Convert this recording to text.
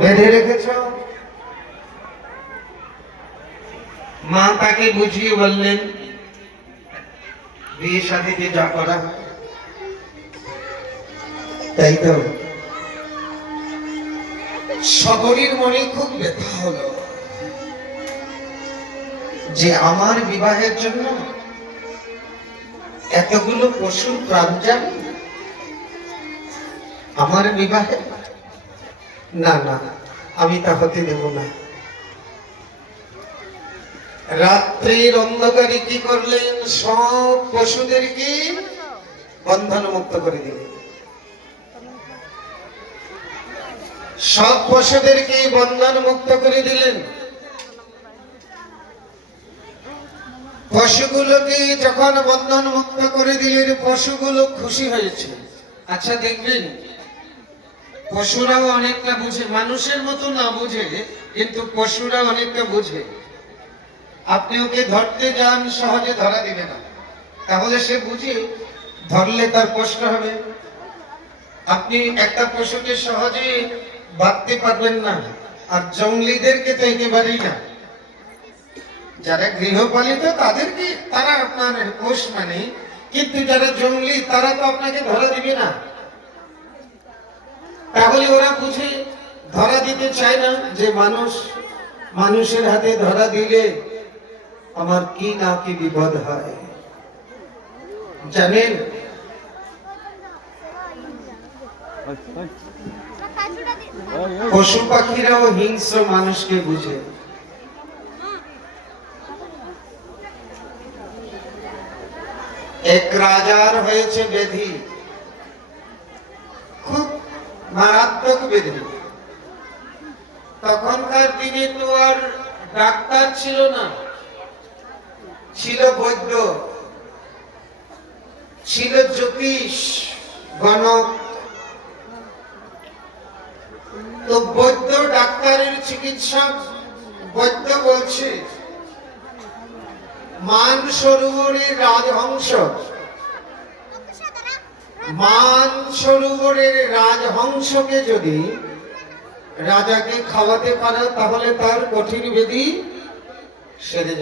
বেঁধে রেখেছ। মা তাকে বুঝিয়ে বললেন, বিয়ে শাদীতে যা করা হয় তাই তো। শবরীর মনে খুব ব্যথা হলো যে আমার বিবাহের জন্য এতগুলো পশুর প্রাণ যাবে আমার বিবাহে। না না, আমি তা হতে দেব না। রাত্রির অন্ধকারে কি করলেন, সব পশুদেরকে বন্ধন মুক্ত করে দিলেন। সব পশুদেরকে বন্ধন মুক্ত করে দিলেন। পশুগুলোকে যখন বন্ধন মুক্ত করে দিলেন, পশুগুলো খুশি হয়েছে। আচ্ছা দেখবেন, পশুরাও অনেকটা বুঝে, মানুষের মতো না বুঝে, কিন্তু পশুরা অনেকটা বুঝে। আপনি ওকে ধরতে যান, সহজে ধরা দিবে না, তাহলে সে বুঝে ধরলে তার কষ্ট হবে। আপনি একটা পশুকে সহজে বাঁধতে পারবেন না, আর জঙ্গলিদেরকে তো একেবারেই না। যারা গৃহপালিত তাদেরকে, তারা আপনার পোষ মানে, কিন্তু যারা জঙ্গলি তারা তো আপনাকে ধরা দিবে না। তাহলে ওরা বুঝে ধরা দিতে চায় না, যে মানুষের হাতে ধরা দিলে আমার কি না কি বিপদ হয়। জানেন, পশু পাখিরাও হিংস্র মানুষকে বুঝে। এক রাজার হয়েছে ব্যাধি, খুব মারাত্মক ব্যাধি। তখনকার দিনে তো আর ডাক্তার ছিল না, ছিল বৈদ্য, ছিল জ্যোতিষ গণক। তো বৈদ্য ডাক্তারের চিকিৎসক বৈদ্য বলছে, মানসরোবরের রাজহংসকে যদি রাজাকে খাওয়াতে পারে, তাহলে তার কঠিন ব্যাধি সেরে যাবে।